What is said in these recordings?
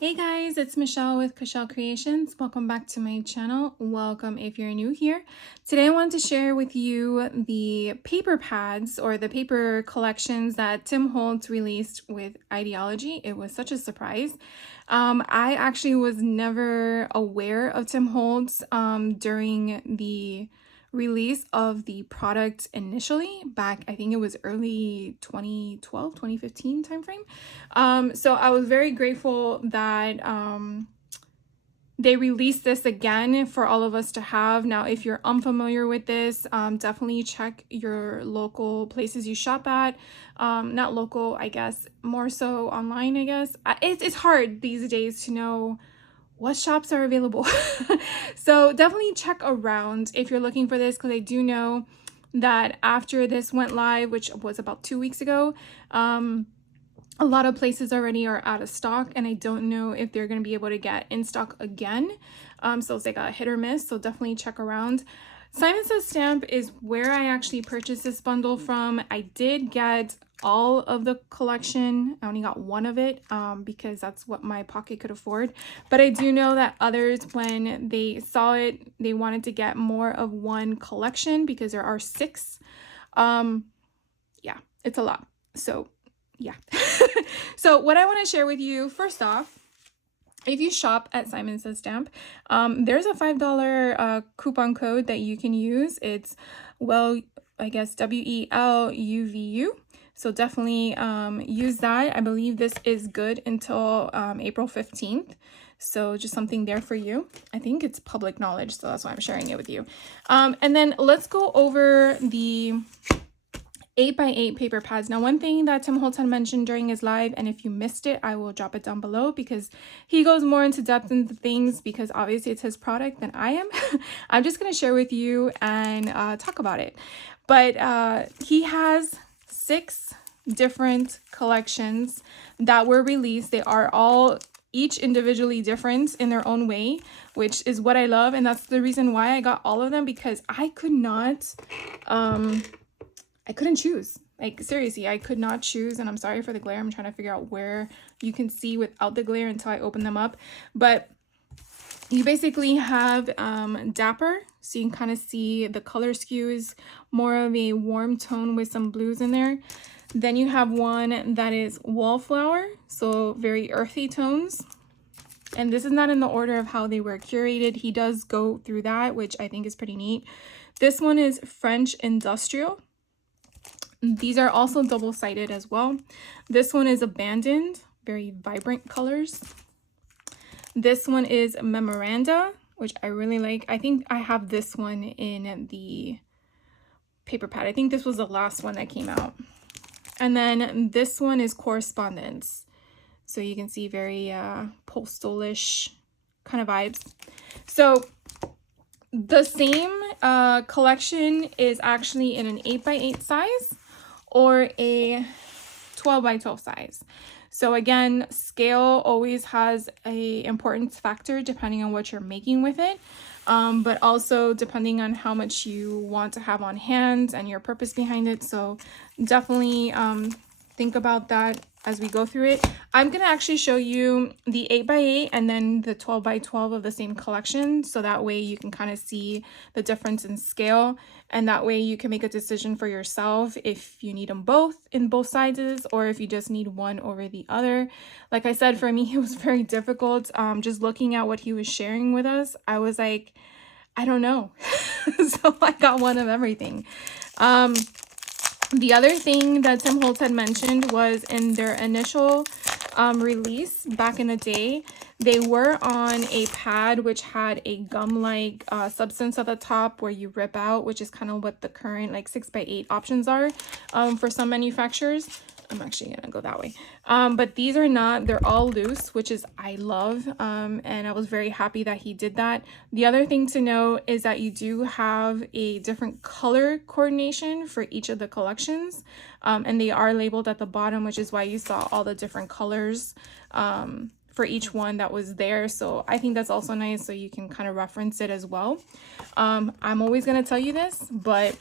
Hey guys, it's Michelle with Michelle Creations. Welcome back to my channel. Welcome if you're new here. Today I want to share with you the paper pads or the paper collections that Tim Holtz released with Idea-ology. It was such a surprise. I actually was never aware of Tim Holtz during the release of the product initially back, I think it was early 2012, 2015 timeframe. So I was very grateful that they released this again for all of us to have. Now, if you're unfamiliar with this, definitely check your local places you shop at. Not local, I guess, more so online, I guess. It's hard these days to know what shops are available. So definitely check around if you're looking for this, because I do know that after this went live, which was about 2 weeks ago, a lot of places already are out of stock, and I don't know if they're going to be able to get in stock again. So it's like a hit or miss, so definitely check around. Simon Says Stamp is where I actually purchased this bundle from. I did get all of the collection. I only got one of it because that's what my pocket could afford. But I do know that others, when they saw it, they wanted to get more of one collection because there are 6. Yeah, it's a lot. So yeah. So what I want to share with you, first off, if you shop at Simon Says Stamp, there's a $5 coupon code that you can use. It's, well, I guess WELUVU. So definitely use that. I believe this is good until April 15th. So just something there for you. I think it's public knowledge, so that's why I'm sharing it with you. And then let's go over the 8x8 paper pads. Now, one thing that Tim Holtz had mentioned during his live, and if you missed it, I will drop it down below because he goes more into depth into things, because obviously it's his product than I am. I'm just going to share with you and talk about it. But he has 6 different collections that were released. They are all each individually different in their own way, which is what I love. And that's the reason why I got all of them, because I couldn't choose. Like, seriously, I could not choose. And I'm sorry for the glare. I'm trying to figure out where you can see without the glare until I open them up. But you basically have Dapper. So you can kind of see the color skews, more of a warm tone with some blues in there. Then you have one that is Wallflower. So very earthy tones. And this is not in the order of how they were curated. He does go through that, which I think is pretty neat. This one is French Industrial. These are also double-sided as well. This one is Abandoned, very vibrant colors. This one is Memoranda, which I really like. I think I have this one in the paper pad. I think this was the last one that came out. And then this one is Correspondence. So you can see very postal-ish kind of vibes. So the same collection is actually in an 8x8 size or a 12x12 size. So again, scale always has a importance factor depending on what you're making with it, but also depending on how much you want to have on hand and your purpose behind it. So definitely think about that as we go through it. I'm going to actually show you the 8x8 and then the 12x12 of the same collection, so that way you can kind of see the difference in scale, and that way you can make a decision for yourself if you need them both in both sizes or if you just need one over the other. Like I said, for me, it was very difficult. Just looking at what he was sharing with us, I was like, I don't know. So I got one of everything. The other thing that Tim Holtz had mentioned was in their initial release back in the day, they were on a pad which had a gum-like substance at the top where you rip out, which is kind of what the current like 6x8 options are for some manufacturers. I'm actually gonna go that way. But these are not, they're all loose, which is I love. And I was very happy that he did that. The other thing to know is that you do have a different color coordination for each of the collections. And they are labeled at the bottom, which is why you saw all the different colors for each one that was there. So I think that's also nice, so you can kind of reference it as well. I'm always gonna tell you this, but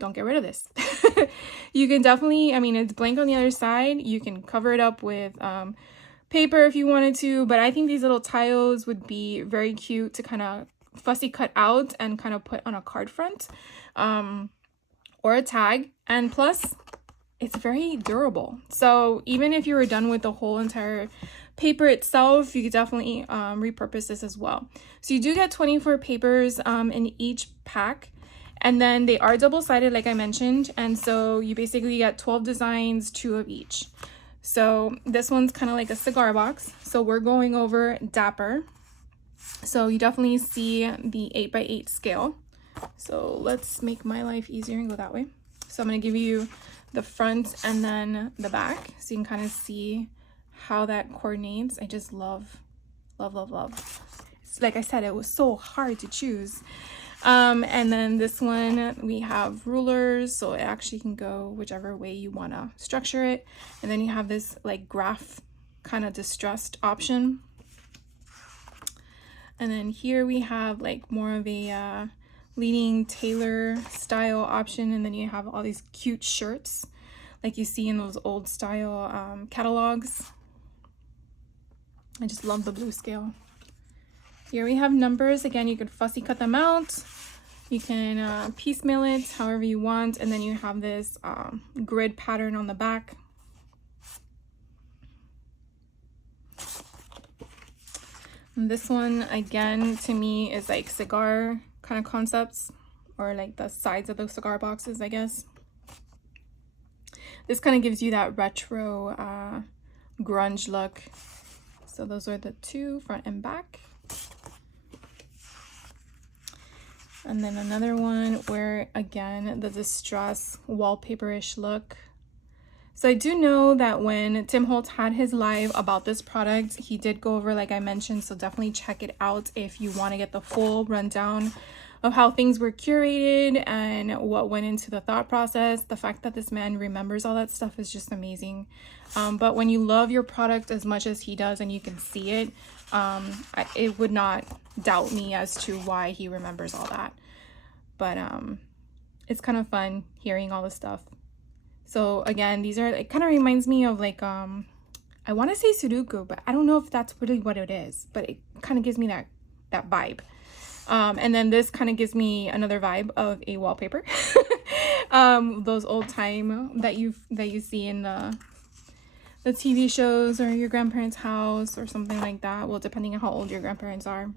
don't get rid of this. You can definitely, I mean, it's blank on the other side. You can cover it up with paper if you wanted to, but I think these little tiles would be very cute to kind of fussy cut out and kind of put on a card front, or a tag. And plus, it's very durable. So even if you were done with the whole entire paper itself, you could definitely repurpose this as well. So you do get 24 papers in each pack, and then they are double-sided like I mentioned, and so you basically get 12 designs, 2 of each. So this one's kind of like a cigar box. So we're going over Dapper. So you definitely see the 8x8 scale. So let's make my life easier and go that way. So I'm going to give you the front and then the back so you can kind of see how that coordinates. I just love. Like I said, it was so hard to choose. And then this one, we have rulers, so it actually can go whichever way you want to structure it. And then you have this like graph kind of distressed option. And then here we have like more of a leading tailor style option. And then you have all these cute shirts like you see in those old style catalogs. I just love the blue scale. Here we have numbers. Again, you could fussy cut them out. You can piecemeal it however you want. And then you have this grid pattern on the back. And this one, again, to me is like cigar kind of concepts, or like the sides of the cigar boxes, I guess. This kind of gives you that retro grunge look. So those are the two, front and back. And then another one where, again, the distress wallpaper-ish look. So I do know that when Tim Holtz had his live about this product, he did go over, like I mentioned, so definitely check it out if you want to get the full rundown of how things were curated and what went into the thought process. The fact that this man remembers all that stuff is just amazing. But when you love your product as much as he does and you can see it, it would not doubt me as to why he remembers all that. But it's kind of fun hearing all this stuff. So again, these are, it kind of reminds me of like I want to say Sudoku, but I don't know if that's really what it is, but it kind of gives me that vibe. And then this kind of gives me another vibe of a wallpaper. Those old time that you see in the TV shows or your grandparents' house or something like that. Well, depending on how old your grandparents are.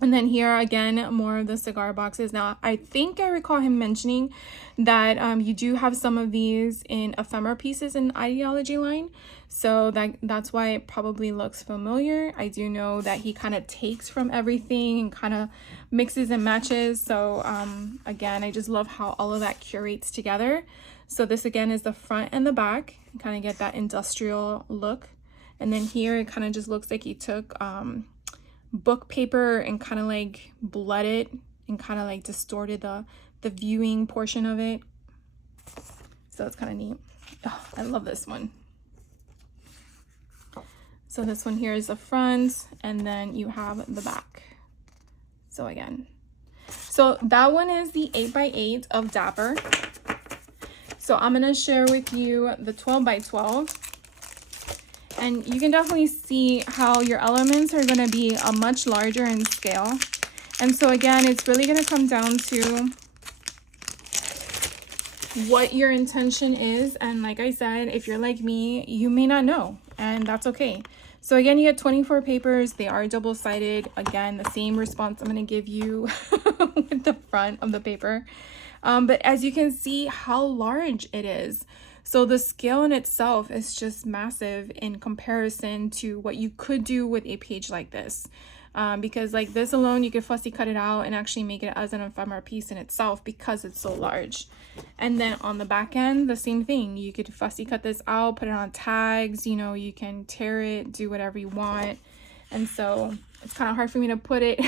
And then here again, more of the cigar boxes. Now, I think I recall him mentioning that you do have some of these in ephemera pieces in Idea-ology line. So that's why it probably looks familiar. I do know that he kind of takes from everything and kind of mixes and matches. So again, I just love how all of that curates together. So this again is the front and the back. You kind of get that industrial look. And then here it kind of just looks like he took book paper and kind of like bled it and kind of like distorted the viewing portion of it. So it's kind of neat. Oh, I love this one. So this one here is the front, and then you have the back. So again, so that one is the 8x8 of Dapper. So I'm gonna share with you the 12x12. And you can definitely see how your elements are going to be a much larger in scale. And so again, it's really going to come down to what your intention is. And like I said, if you're like me, you may not know, and that's okay. So again, you get 24 papers. They are double-sided. Again, the same response I'm going to give you with the front of the paper. But as you can see how large it is. So the scale in itself is just massive in comparison to what you could do with a page like this. Because like this alone, you could fussy cut it out and actually make it as an ephemera piece in itself because it's so large. And then on the back end, the same thing. You could fussy cut this out, put it on tags, you know, you can tear it, do whatever you want. And so it's kind of hard for me to put it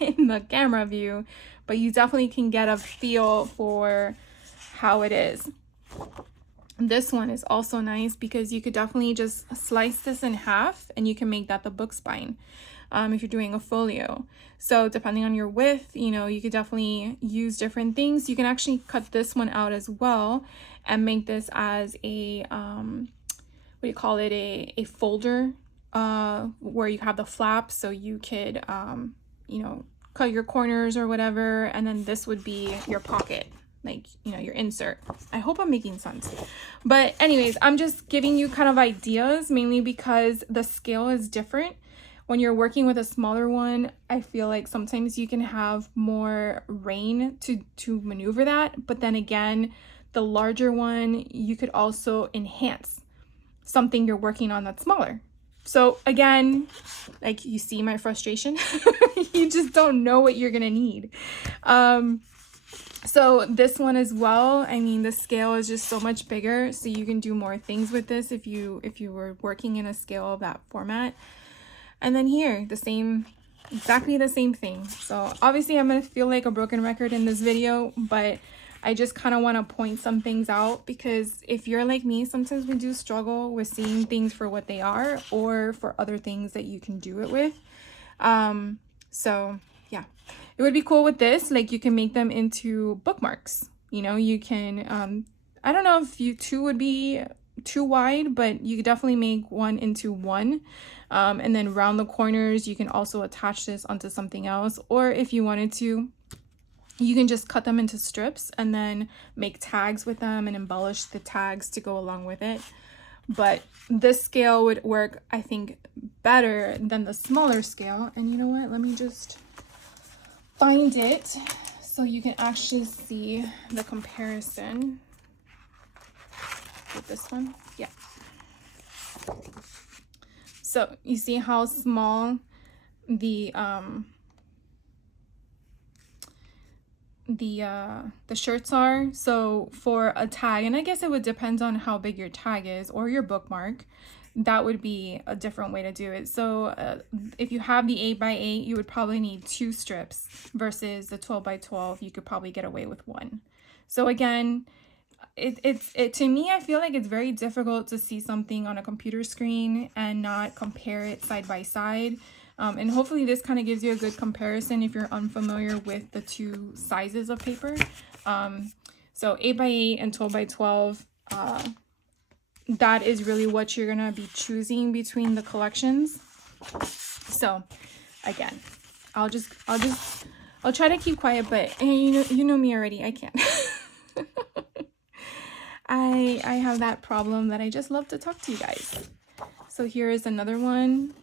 in the camera view, but you definitely can get a feel for how it is. This one is also nice because you could definitely just slice this in half and you can make that the book spine if you're doing a folio. So depending on your width, you know, you could definitely use different things. You can actually cut this one out as well and make this as a, what do you call it, a folder where you have the flap, so you could, you know, cut your corners or whatever. And then this would be your pocket, like, you know, your insert. I hope I'm making sense. But anyways, I'm just giving you kind of ideas, mainly because the scale is different. When you're working with a smaller one, I feel like sometimes you can have more rein to maneuver that. But then again, the larger one, you could also enhance something you're working on that's smaller. So again, like, you see my frustration. You just don't know what you're gonna need. So this one as well, I mean, the scale is just so much bigger, so you can do more things with this if you were working in a scale of that format. And then here, the same, exactly the same thing. So obviously I'm gonna feel like a broken record in this video, but I just kind of want to point some things out, because if you're like me, sometimes we do struggle with seeing things for what they are, or for other things that you can do it with. So yeah, it would be cool with this, like, you can make them into bookmarks. You know, you can, I don't know if two would be too wide, but you could definitely make one into one. And then round the corners, you can also attach this onto something else. Or if you wanted to, you can just cut them into strips and then make tags with them and embellish the tags to go along with it. But this scale would work, I think, better than the smaller scale. And you know what? Let me just find it so you can actually see the comparison with this one. Yeah. So you see how small the shirts are. So for a tag, and I guess it would depend on how big your tag is or your bookmark, that would be a different way to do it. So if you have the 8x8, you would probably need 2 strips, versus the 12x12, you could probably get away with 1. So again, it to me, I feel like it's very difficult to see something on a computer screen and not compare it side by side. And hopefully this kind of gives you a good comparison if you're unfamiliar with the 2 sizes of paper. So 8x8 and 12x12, that is really what you're gonna be choosing between the collections. So again, I'll try to keep quiet, but you know me already, I can't. I have that problem that I just love to talk to you guys. So here is another one.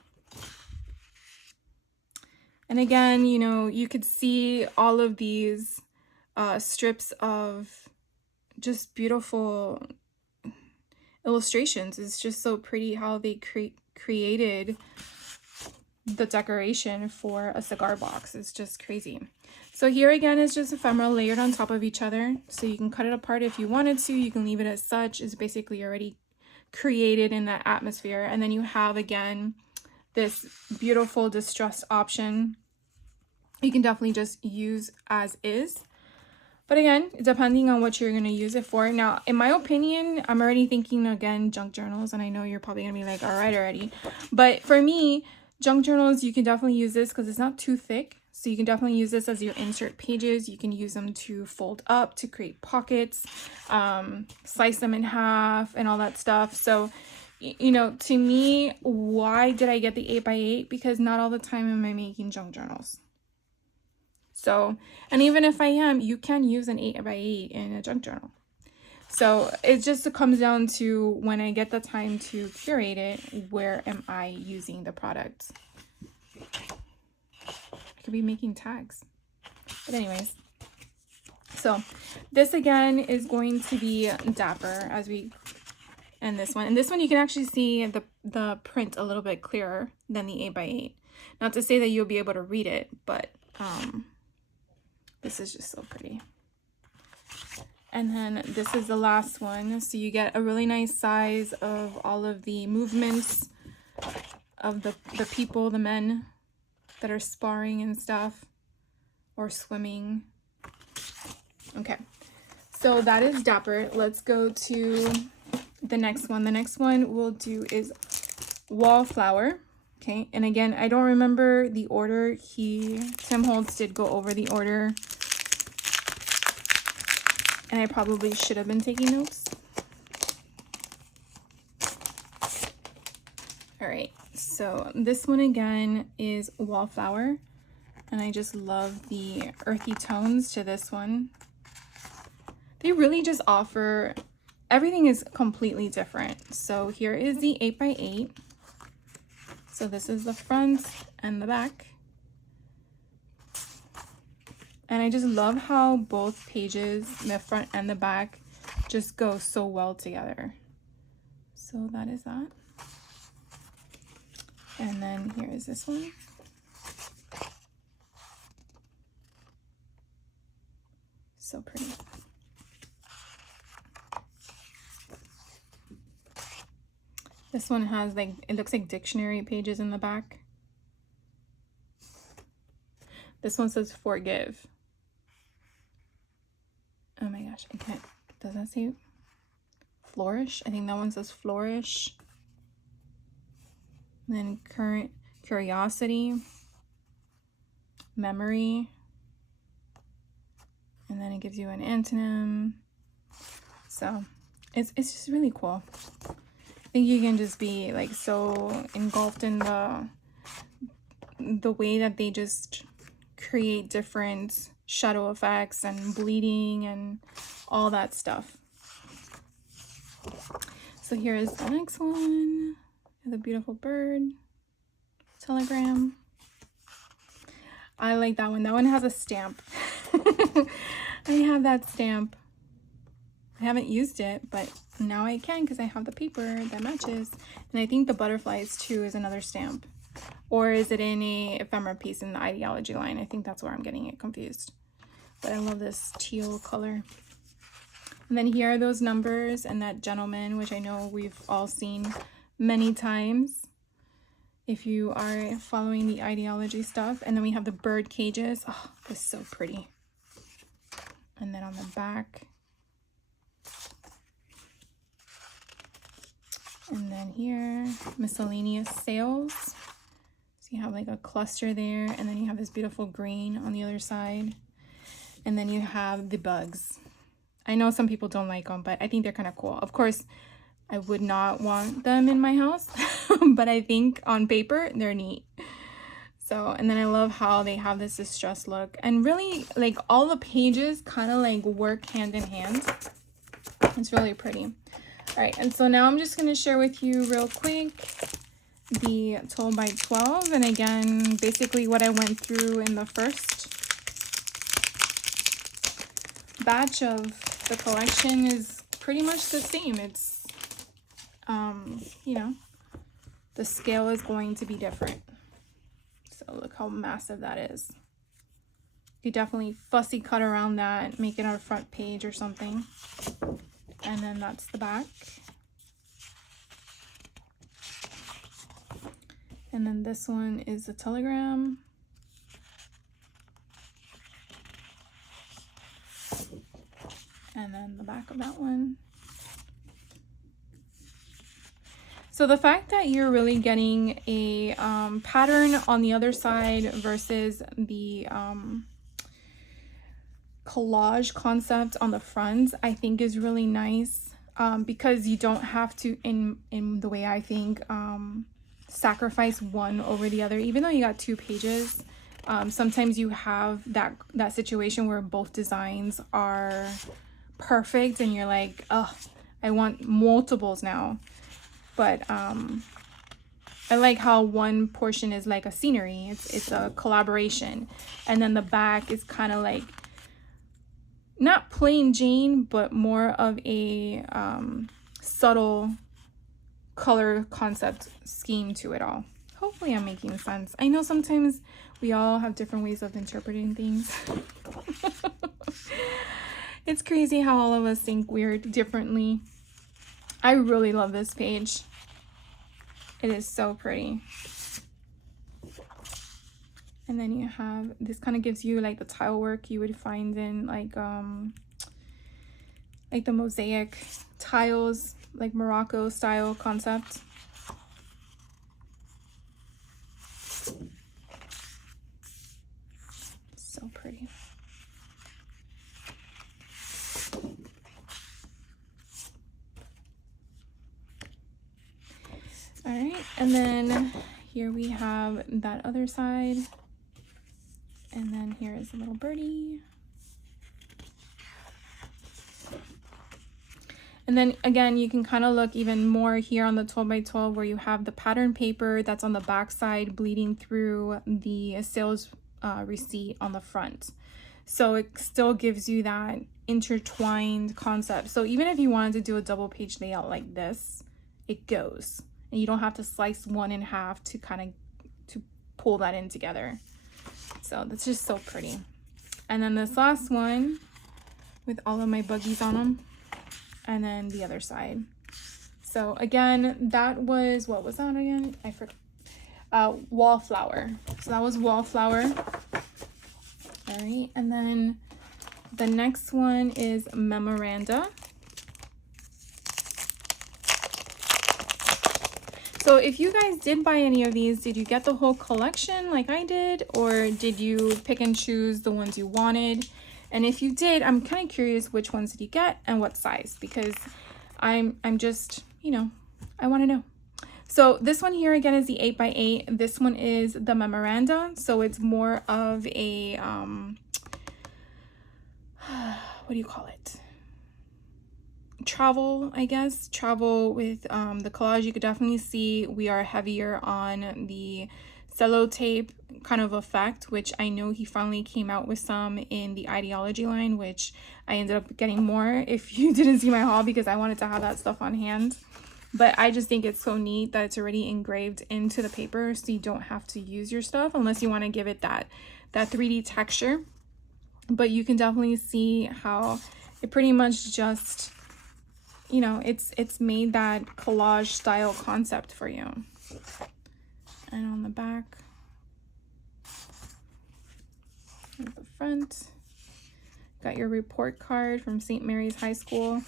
And again, you know, you could see all of these strips of just beautiful illustrations. It's just so pretty how they created the decoration for a cigar box. It's just crazy. So here again is just ephemera layered on top of each other. So you can cut it apart if you wanted to. You can leave it as such. It's basically already created in that atmosphere. And then you have, again, this beautiful distressed option. You can definitely just use as is. But again, depending on what you're going to use it for. Now, in my opinion, I'm already thinking, again, junk journals. And I know you're probably going to be like, all right already. But for me, junk journals, you can definitely use this because it's not too thick. So you can definitely use this as your insert pages. You can use them to fold up, to create pockets, slice them in half and all that stuff. So, you know, to me, why did I get the 8x8? Because not all the time am I making junk journals. So, and even if I am, you can use an 8x8 in a junk journal. So it just comes down to, when I get the time to curate it, where am I using the product? I could be making tags. But anyways, so this again is going to be Dapper, as we, and this one. And this one you can actually see the print a little bit clearer than the 8x8. Not to say that you'll be able to read it, but this is just so pretty. And then this is the last one. So you get a really nice size of all of the movements of the people, the men that are sparring and stuff, or swimming. Okay, so that is Dapper. Let's go to the next one. The next one we'll do is Wallflower. Okay, and again, I don't remember the order. Tim Holtz did go over the order, and I probably should have been taking notes. All right, so this one again is Wallflower, and I just love the earthy tones to this one. They really just offer, everything is completely different. So here is the 8x8. So this is the front and the back. And I just love how both pages, the front and the back, just go so well together. So that is that. And then here is this one. So pretty. This one has like, it looks like dictionary pages in the back. This one says forgive. Oh my gosh, I can't, does that say flourish? I think that one says flourish. And then current, curiosity, memory, and then it gives you an antonym. So it's just really cool. I think you can just be like so engulfed in the way that they just create different shadow effects and bleeding and all that stuff. So here is the next one. The beautiful bird telegram. I like that one. That one has a stamp. I have that stamp. I haven't used it, but now I can because I have the paper that matches. And I think the butterflies too is another stamp. Or is it in a ephemera piece in the Idea-ology line? I think that's where I'm getting it confused. But I love this teal color. And then here are those numbers and that gentleman, which I know we've all seen many times if you are following the Idea-ology stuff. And then we have the bird cages. Oh, this is so pretty. And then on the back. And then here, miscellaneous sales. So you have like a cluster there, and then you have this beautiful green on the other side. And then you have the bugs. I know some people don't like them, but I think they're kind of cool. Of course, I would not want them in my house, but I think on paper, they're neat. So, and then I love how they have this distressed look. And really, like, all the pages kind of like work hand in hand. It's really pretty. All right, and so now I'm just going to share with you real quick the 12 by 12. And again, basically what I went through in the first batch of the collection is pretty much the same. It's, you know, the scale is going to be different. So look how massive that is. You definitely fussy cut around that, make it our front page or something. And then that's the back. And then this one is the telegram. And then the back of that one. So the fact that you're really getting a pattern on the other side versus the collage concept on the front, I think is really nice, because you don't have to, in the way I think, sacrifice one over the other. Even though you got 2 pages, sometimes you have that situation where both designs are perfect and you're like, oh, I want multiples now. But I like how one portion is like a scenery. It's a collaboration. And then the back is kind of like, not plain Jane, but more of a subtle color concept scheme to it all. Hopefully I'm making sense. I know sometimes we all have different ways of interpreting things. It's crazy how all of us think weird differently. I really love this page. It is so pretty. And then you have, this kind of gives you like the tile work you would find in like the mosaic tiles, like Morocco style concept. So pretty. All right, And then here we have that other side. And then here is a little birdie. And then again, you can kind of look even more here on the 12 by 12 where you have the pattern paper that's on the back side bleeding through the sales receipt on the front. So it still gives you that intertwined concept. So even if you wanted to do a double page layout like this, it goes. And you don't have to slice one in half to kind of to pull that in together. So that's just so pretty. And then this last one with all of my buggies on them. And then the other side. So again, that was, what was that again? I forgot. Wallflower. So that was Wallflower. All right, and then the next one is Memoranda. So if you guys did buy any of these, did you get the whole collection like I did, or did you pick and choose the ones you wanted? And if you did, I'm kind of curious which ones did you get and what size, because I'm just, you know, I want to know. So this one here again is the 8x8. This one is the Memoranda. So it's more of a, what do you call it? Travel, I guess. Travel with the collage. You could definitely see we are heavier on the sellotape kind of effect, which I know he finally came out with some in the Idea-ology line, which I ended up getting more if you didn't see my haul, because I wanted to have that stuff on hand. But I just think it's so neat that it's already engraved into the paper, so you don't have to use your stuff unless you want to give it that 3D texture. But you can definitely see how it pretty much just, you know, it's made that collage style concept for you. And on the back, at the front, got your report card from St. Mary's High School.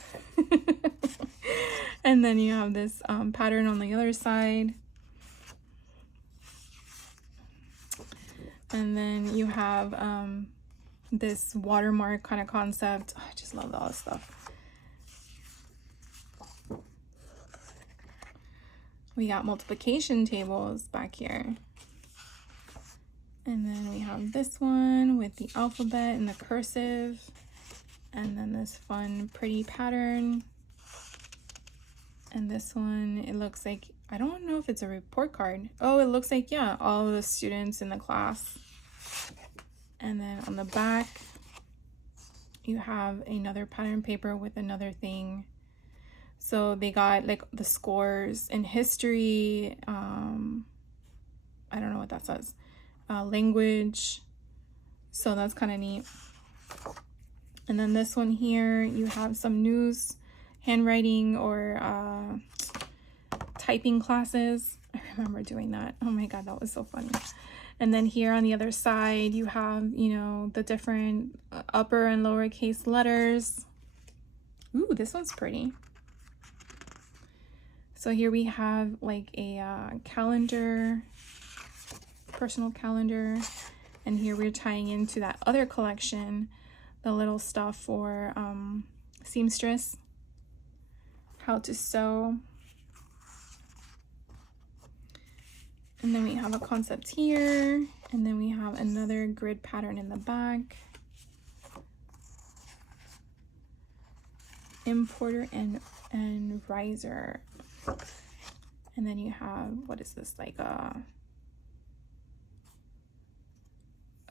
And then you have this pattern on the other side. And then you have this watermark kind of concept. Oh, I just love all this stuff. We got multiplication tables back here. And then we have this one with the alphabet and the cursive. And then this fun, pretty pattern. And this one, it looks like, I don't know if it's a report card. Oh, it looks like, yeah, all of the students in the class. And then on the back, you have another pattern paper with another thing. So they got like the scores in history. I don't know what that says. Language. So that's kind of neat. And then this one here, you have some news, handwriting, or typing classes. I remember doing that. Oh my God, that was so funny. And then here on the other side, you have, you know, the different upper and lowercase letters. Ooh, this one's pretty. So here we have like a calendar, personal calendar. And here we're tying into that other collection, the little stuff for seamstress, how to sew. And then we have a concept here, and then we have another grid pattern in the back. Importer and riser. And then you have, what is this, like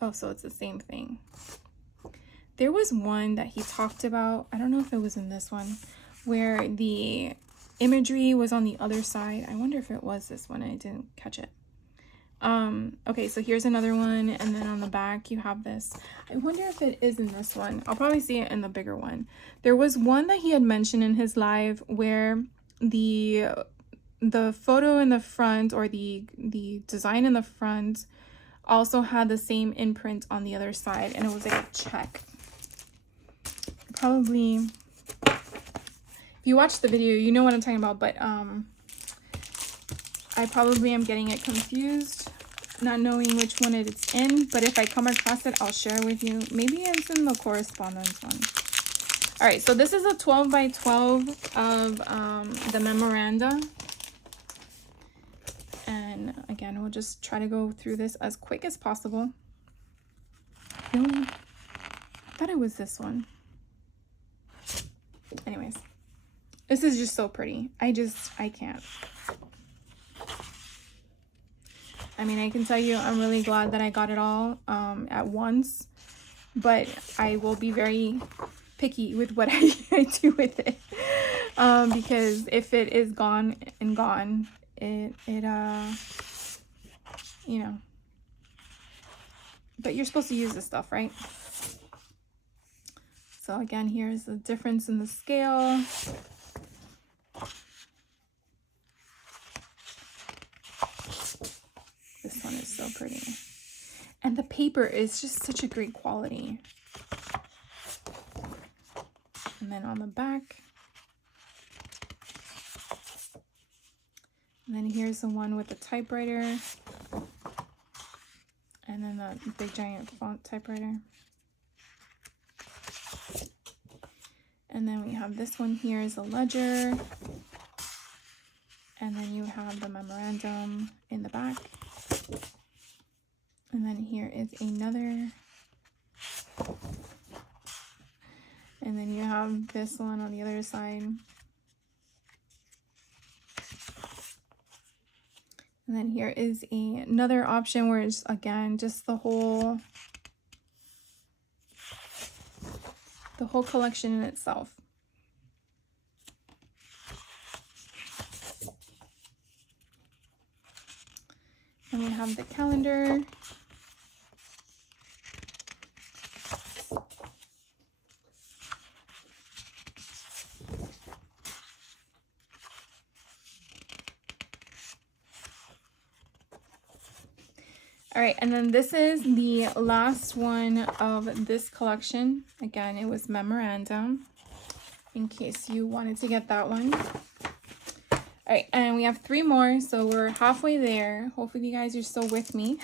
oh, so it's the same thing. There was one that he talked about, I don't know if it was in this one, where the imagery was on the other side. I wonder if it was this one. I didn't catch it. Okay, so here's another one, and then on the back you have this. I wonder if it is in this one. I'll probably see it in the bigger one. There was one that he had mentioned in his live where the photo in the front, or the design in the front, also had the same imprint on the other side, and it was like a check. Probably, if you watch the video, you know what I'm talking about, but I probably am getting it confused, not knowing which one it's in, but if I come across it, I'll share with you. Maybe it's in the correspondence one. All right, so this is a 12 by 12 of the Memoranda. then again, we'll just try to go through this as quick as possible. Really? I thought it was this one. Anyways, this is just so pretty. I can't. I mean, I can tell you I'm really glad that I got it all at once, but I will be very picky with what I do with it, because if it is gone and gone, it you know, but you're supposed to use this stuff, right? So again, here's the difference in the scale. This one is so pretty. And the paper is just such a great quality. And then on the back. And then here's the one with the typewriter. And then the big giant font typewriter. And then we have this one here is a ledger. And then you have the memorandum in the back. And then here is another. And then you have this one on the other side. And then here is another option where it's, again, just the whole collection in itself. And we have the calendar. All right, and then this is the last one of this collection. Again, it was memorandum, in case you wanted to get that one. All right, and we have 3 more, so we're halfway there. Hopefully you guys are still with me.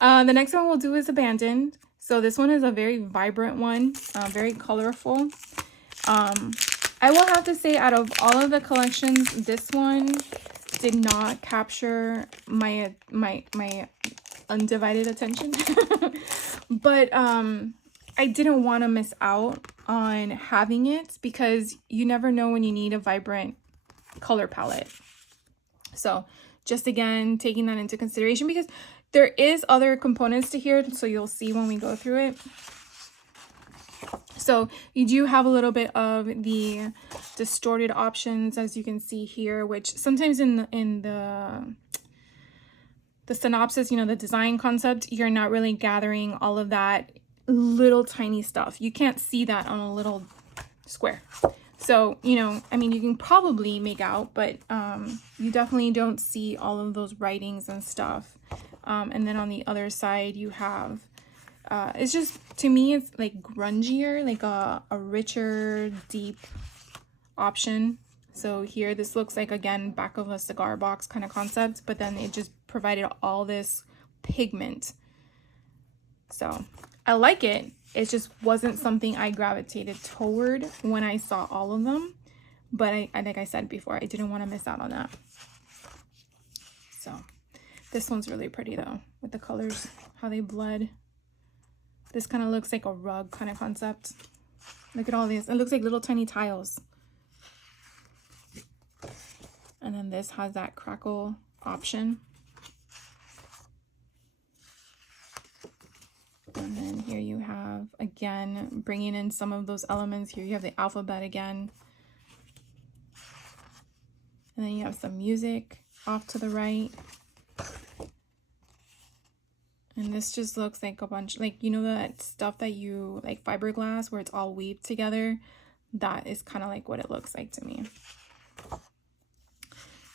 The next one we'll do is abandoned. So this one is a very vibrant one, very colorful. I will have to say, out of all of the collections, this one did not capture my undivided attention. But I didn't want to miss out on having it, because you never know when you need a vibrant color palette. So just again taking that into consideration, because there is other components to here, so you'll see when we go through it. So you do have a little bit of the distorted options, as you can see here, which sometimes in the synopsis, you know, the design concept, you're not really gathering all of that little tiny stuff. You can't see that on a little square. So, you know, I mean, you can probably make out, but you definitely don't see all of those writings and stuff. And then on the other side, you have, it's just, to me, it's like grungier, like a richer, deep option. So here, this looks like, again, back of a cigar box kind of concept, but then it just provided all this pigment. So I like it. It just wasn't something I gravitated toward when I saw all of them. But I like I said before, I didn't want to miss out on that. So this one's really pretty though, with the colors, how they bled. This kind of looks like a rug kind of concept. Look at all these. It looks like little tiny tiles. And then this has that crackle option. And then here you have, again, bringing in some of those elements. Here you have the alphabet again. And then you have some music off to the right. And this just looks like a bunch, like, you know, that stuff that you, like fiberglass, where it's all weaved together. That is kind of like what it looks like to me.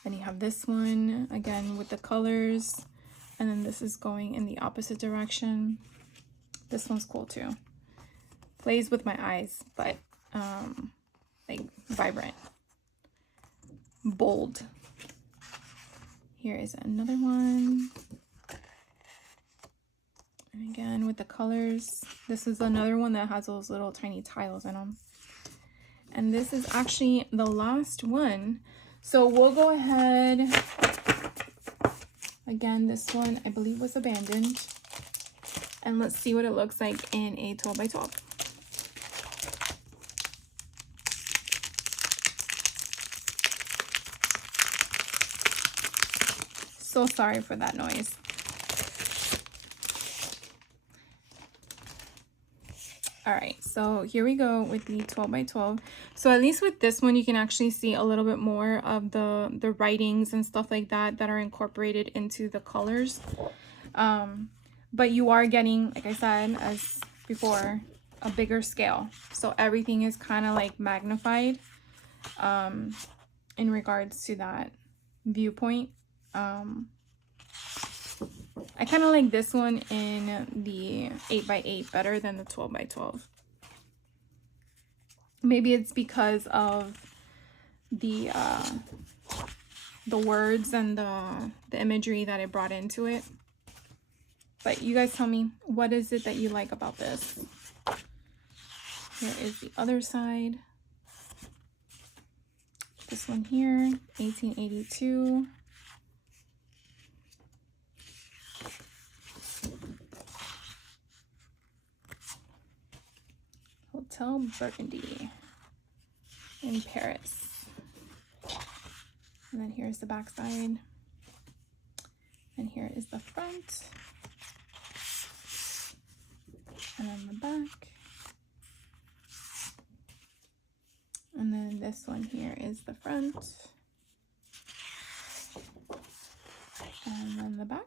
Then you have this one, again, with the colors. And then this is going in the opposite direction. This one's cool too. Plays with my eyes, but like vibrant, bold. Here is another one. And again, with the colors. This is another one that has those little tiny tiles in them. And this is actually the last one. So we'll go ahead Again, this one I believe was abandoned. And let's see what it looks like in a 12 by 12. So sorry for that noise. All right, so here we go with the 12 by 12. So at least with this one, you can actually see a little bit more of the writings and stuff like that that are incorporated into the colors. But you are getting, like I said, as before, a bigger scale. So everything is kind of like magnified in regards to that viewpoint. I kind of like this one in the 8 by 8 better than the 12 by 12. Maybe it's because of the words and the imagery that it brought into it. But you guys tell me, what is it that you like about this? Here is the other side. This one here, 1882. Hotel Burgundy in Paris. And then here's the back side. And here is the front. And then the back. And then this one here is the front. And then the back.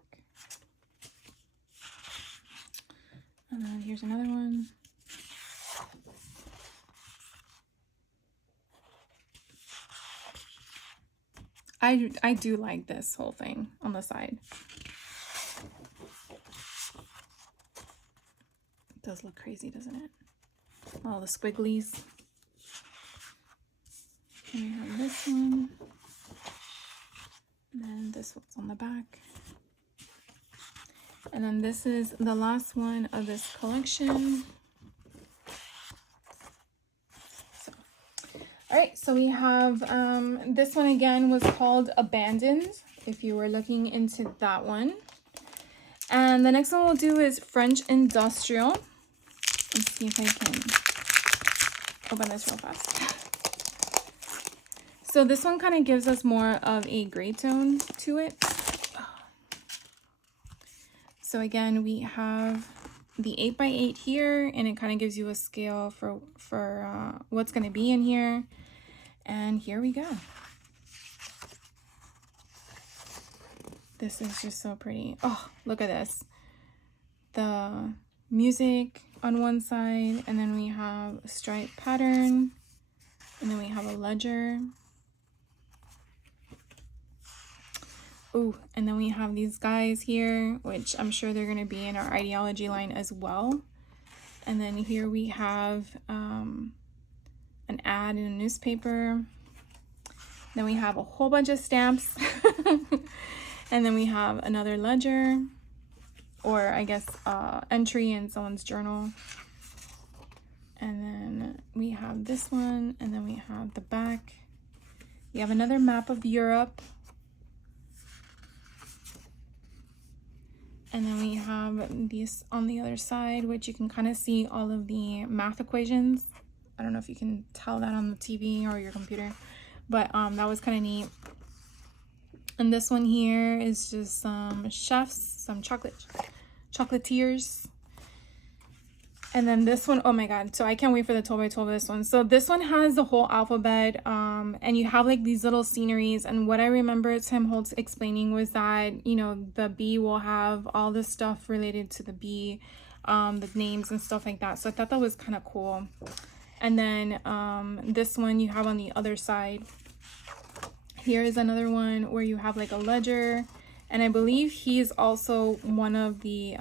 And then here's another one. I do like this whole thing on the side. It does look crazy, doesn't it? All the squigglies. And we have this one. And then this one's on the back. And then this is the last one of this collection. All right, so we have this one again was called Abandoned, if you were looking into that one. And the next one we'll do is French Industrial. Let's see if I can open this real fast. So this one kind of gives us more of a gray tone to it. So again, we have the 8 by 8 here, and it kind of gives you a scale for what's going to be in here. And here we go. This is just so pretty. Oh, look at this. The music on one side, and then we have a stripe pattern, and then we have a ledger. Oh, and then we have these guys here, which I'm sure they're going to be in our ideology line as well. And then here we have an ad in a newspaper. Then we have a whole bunch of stamps. And then we have another ledger, or I guess entry in someone's journal. And then we have this one, and then we have the back. We have another map of Europe. And then we have these on the other side, which you can kind of see all of the math equations. I don't know if you can tell that on the TV or your computer, but that was kind of neat. And this one here is just some chefs, some chocolatiers. And then this one, oh my god, so I can't wait for the 12 by 12 of this one. So this one has the whole alphabet, and you have like these little sceneries. And what I remember Tim Holtz explaining was that, you know, the bee will have all this stuff related to the bee, the names and stuff like that. So I thought that was kind of cool. And then this one you have on the other side. Here is another one where you have like a ledger, and I believe he is also one of the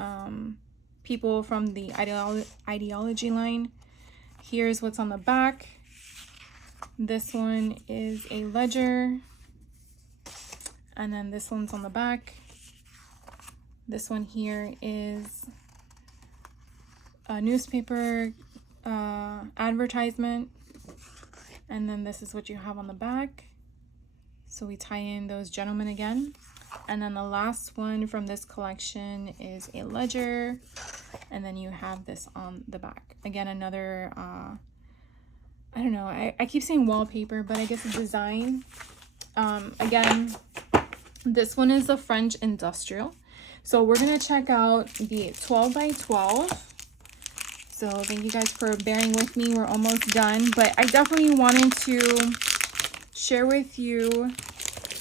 people from the ideology line. Here's what's on the back. This one is a ledger, and then this one's on the back. This one here is a newspaper advertisement, and then this is what you have on the back. So we tie in those gentlemen again. And then the last one from this collection is a ledger. And then you have this on the back. Again, another, I don't know, I keep saying wallpaper, but I guess a design. Again, this one is a French industrial. So we're going to check out the 12 by 12. So thank you guys for bearing with me. We're almost done. But I definitely wanted to share with you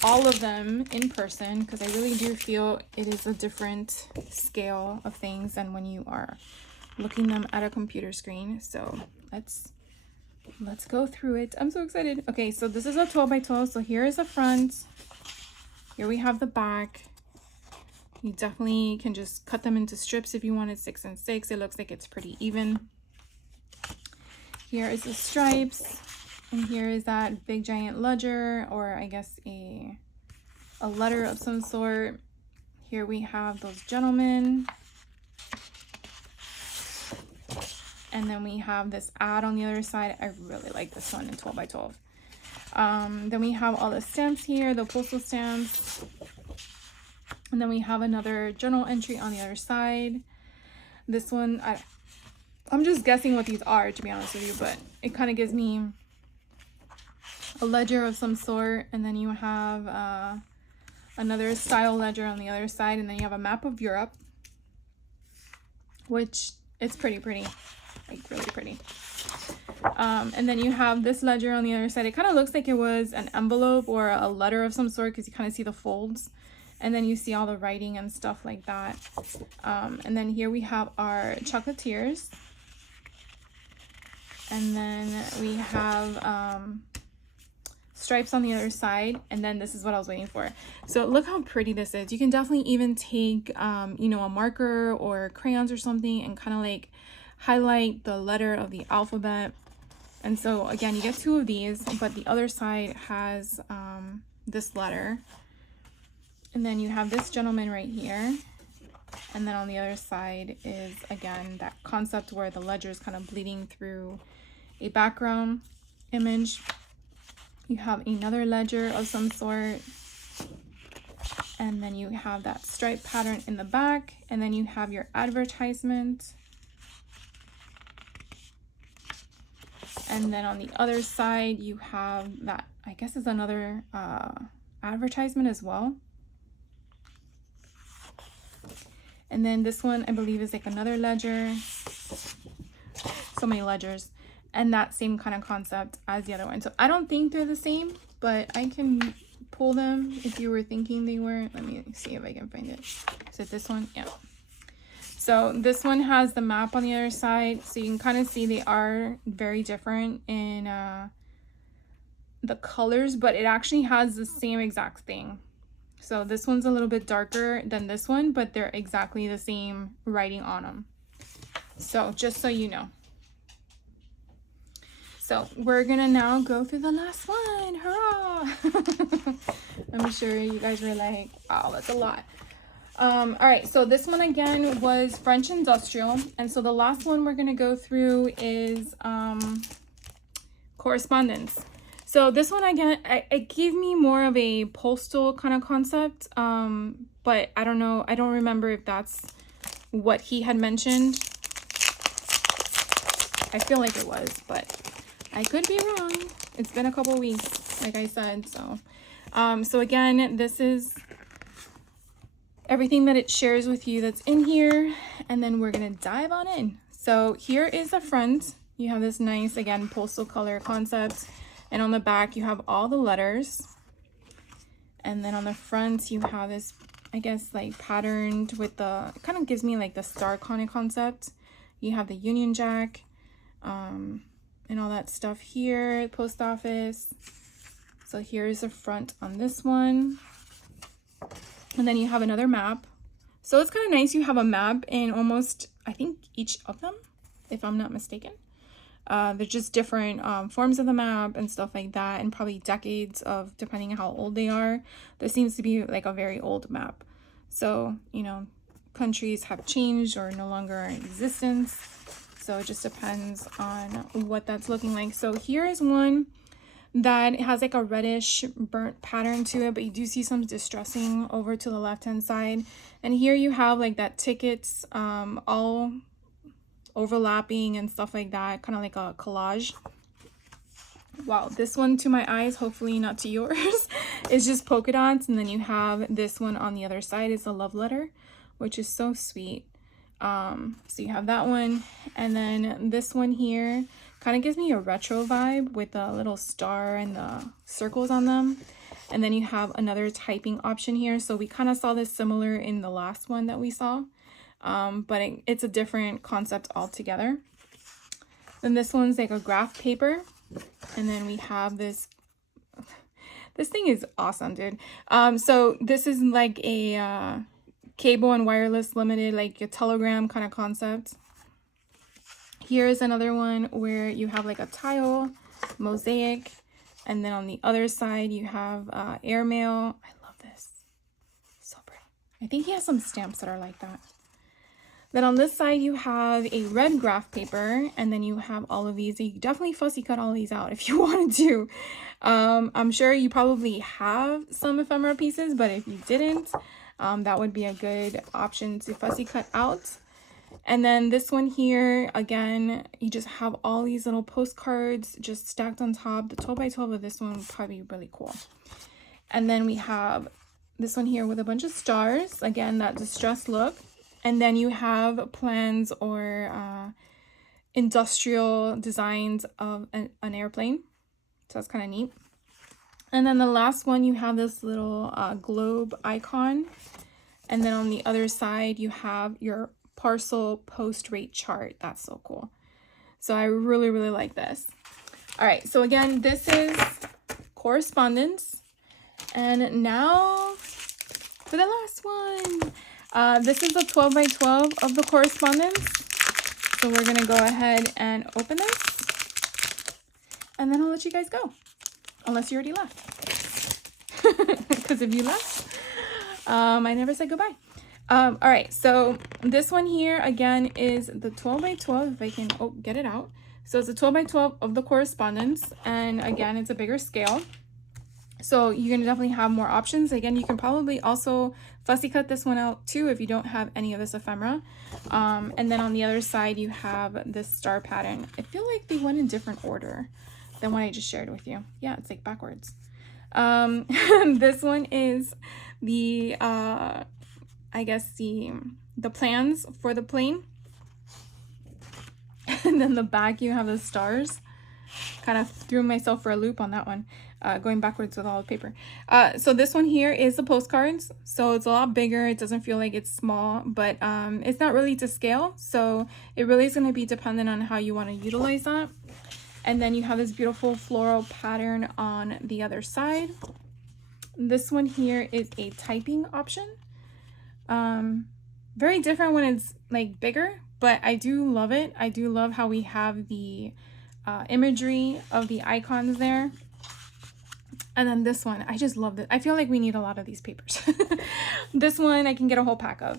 all of them in person because I really do feel it is a different scale of things than when you are looking them at a computer screen. So let's go through it. I'm so excited. Okay, so this is a 12 by 12. So here is the front. Here we have the back. You definitely can just cut them into strips if you wanted 6 and 6. It looks like it's pretty even. Here is the stripes. And here is that big giant ledger, or I guess a letter of some sort. Here we have those gentlemen. And then we have this ad on the other side. I really like this one in 12 by 12. Then we have all the stamps here, the postal stamps. And then we have another journal entry on the other side. This one, I'm just guessing what these are, to be honest with you, but it kind of gives me a ledger of some sort. And then you have another style ledger on the other side. And then you have a map of Europe, which it's pretty, like really pretty. And then you have this ledger on the other side. It kind of looks like it was an envelope or a letter of some sort because you kind of see the folds. And then you see all the writing and stuff like that. And then here we have our chocolatiers. And then we have stripes on the other side. And then this is what I was waiting for. So look how pretty this is. You can definitely even take, you know, a marker or crayons or something and kind of like highlight the letter of the alphabet. And so again, you get 2 of these, but the other side has this letter. And then you have this gentleman right here. And then on the other side is, again, that concept where the ledger is kind of bleeding through a background image. You have another ledger of some sort. And then you have that stripe pattern in the back. And then you have your advertisement. And then on the other side, you have that, I guess is another advertisement as well. And then this one, I believe, is like another ledger. So many ledgers. And that same kind of concept as the other one. So I don't think they're the same, but I can pull them if you were thinking they were. Let me see if I can find it. Is it this one? Yeah. So this one has the map on the other side. So you can kind of see they are very different in the colors, but it actually has the same exact thing. So this one's a little bit darker than this one, but they're exactly the same writing on them. So just so you know. So we're gonna now go through the last one. Hurrah! I'm sure you guys were like, wow, that's a lot. All right, so this one again was French industrial. And so the last one we're gonna go through is correspondence. So this one again, it gave me more of a postal kind of concept, but I don't know, I don't remember if that's what he had mentioned. I feel like it was, but I could be wrong. It's been a couple weeks, like I said. So, so again, this is everything that it shares with you that's in here, and then we're gonna dive on in. So here is the front. You have this nice, again, postal color concept. And on the back, you have all the letters. And then on the front, you have this, I guess, like patterned with the, it kind of gives me like the star kind of concept. You have the Union Jack and all that stuff here, post office. So here's the front on this one. And then you have another map. So it's kind of nice. You have a map in almost, I think, each of them, if I'm not mistaken. They're just different forms of the map and stuff like that, and probably decades of, depending on how old they are. This seems to be like a very old map. So, you know, countries have changed or no longer are in existence. So it just depends on what that's looking like. So here is one that has like a reddish burnt pattern to it, but you do see some distressing over to the left hand side. And here you have like that tickets all overlapping and stuff like that, kind of like a collage. Wow, this one to my eyes, hopefully not to yours, is just polka dots. And then you have this one on the other side is a love letter, which is so sweet. So you have that one, and then this one here kind of gives me a retro vibe with a little star and the circles on them. And then you have another typing option here. So we kind of saw this similar in the last one that we saw, but it's a different concept altogether. Then this one's like a graph paper. And then we have this thing is awesome, dude. So this is like a cable and wireless limited, like a telegram kind of concept. Here's another one where you have like a tile, mosaic, and then on the other side you have airmail. I love this. So pretty. I think he has some stamps that are like that. Then on this side you have a red graph paper, and then you have all of these. You definitely fussy cut all these out if you wanted to. I'm sure you probably have some ephemera pieces, but if you didn't, that would be a good option to fussy cut out. And then this one here, again, you just have all these little postcards just stacked on top. The 12 by 12 of this one would probably be really cool. And then we have this one here with a bunch of stars. Again, that distressed look. And then you have plans or industrial designs of an airplane. So that's kind of neat. And then the last one, you have this little globe icon. And then on the other side, you have your parcel post rate chart. That's so cool. So I really, really like this. All right. So again, this is correspondence. And now for the last one. This is the 12 by 12 of the correspondence. So we're going to go ahead and open this. And then I'll let you guys go. Unless you already left. Because if you left, I never said goodbye. All right, so this one here, again, is the 12 by 12. If I can get it out. So it's a 12 by 12 of the correspondence. And again, it's a bigger scale. So you're going to definitely have more options. Again, you can probably also fussy cut this one out too if you don't have any of this ephemera. And then on the other side, you have this star pattern. I feel like they went in different order than what I just shared with you. Yeah, it's like backwards. This one is the, I guess the plans for the plane. And then the back, you have the stars. Kind of threw myself for a loop on that one. Going backwards with all the paper. So this one here is the postcards. So it's a lot bigger. It doesn't feel like it's small, but it's not really to scale. So it really is going to be dependent on how you want to utilize that. And then you have this beautiful floral pattern on the other side. This one here is a typing option. Very different when it's like bigger, but I do love it. I do love how we have the imagery of the icons there. And then this one, I just love it. I feel like we need a lot of these papers. This one I can get a whole pack of.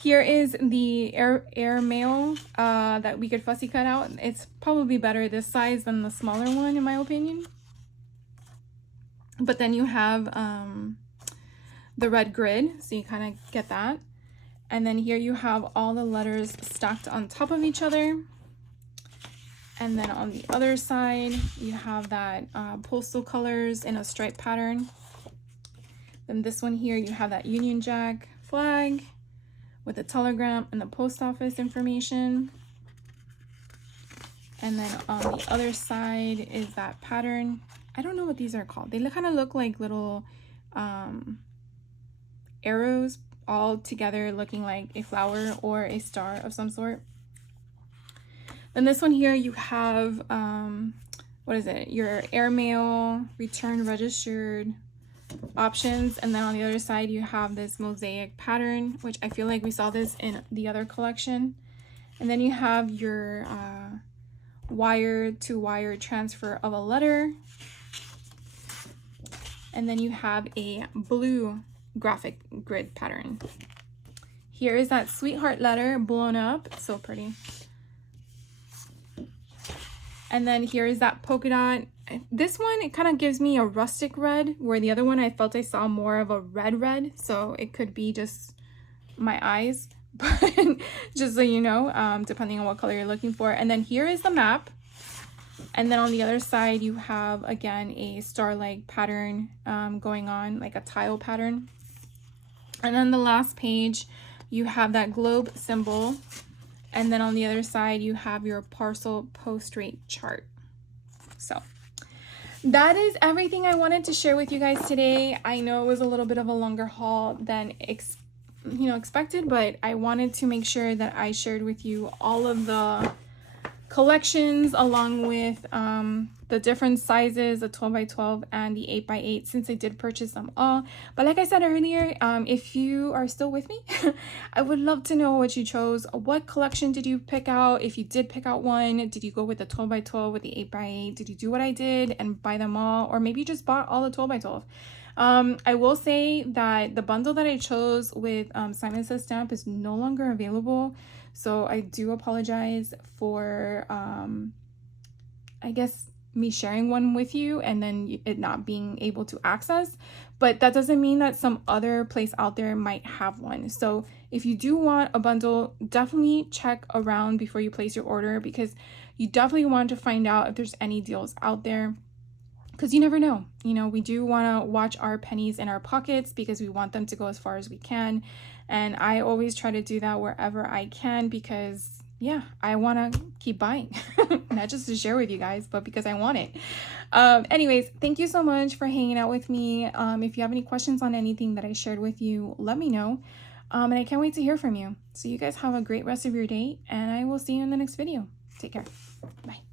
Here is the airmail that we could fussy cut out. It's probably better this size than the smaller one in my opinion. But then you have the red grid, so you kind of get that. And then here you have all the letters stacked on top of each other. And then on the other side, you have that postal colors in a stripe pattern. Then this one here, you have that Union Jack flag with the telegram and the post office information. And then on the other side is that pattern. I don't know what these are called. They kind of look like little arrows all together looking like a flower or a star of some sort. Then this one here, you have, what is it? Your airmail, return registered options. And then on the other side, you have this mosaic pattern, which I feel like we saw this in the other collection. And then you have your wire-to-wire transfer of a letter. And then you have a blue graphic grid pattern. Here is that sweetheart letter blown up. So pretty. And then here is that polka dot This one, it kind of gives me a rustic red, where the other one I felt I saw more of a red. So it could be just my eyes, but just so you know, depending on what color you're looking for. And then here is the map. And then on the other side, you have, again, a star-like pattern going on, like a tile pattern. And then the last page, you have that globe symbol. And then on the other side, you have your parcel post rate chart. So that is everything I wanted to share with you guys today. I know it was a little bit of a longer haul than expected, but I wanted to make sure that I shared with you all of the collections along with the different sizes, the 12 by 12 and the 8 by 8, since I did purchase them all. But like I said earlier, if you are still with me, I would love to know what you chose. What collection did you pick out? If you did pick out one, did you go with the 12 by 12 with the 8 by 8? Did you do what I did and buy them all? Or maybe you just bought all the 12 by 12? I will say that the bundle that I chose with Simon Says Stamp is no longer available. So I do apologize for, I guess, me sharing one with you and then it not being able to access. But that doesn't mean that some other place out there might have one. So if you do want a bundle, definitely check around before you place your order, because you definitely want to find out if there's any deals out there. Because you never know. We do want to watch our pennies in our pockets because we want them to go as far as we can. And I always try to do that wherever I can because, yeah, I want to keep buying. Not just to share with you guys, but because I want it. Anyways, thank you so much for hanging out with me. If you have any questions on anything that I shared with you, let me know. And I can't wait to hear from you. So you guys have a great rest of your day, and I will see you in the next video. Take care. Bye.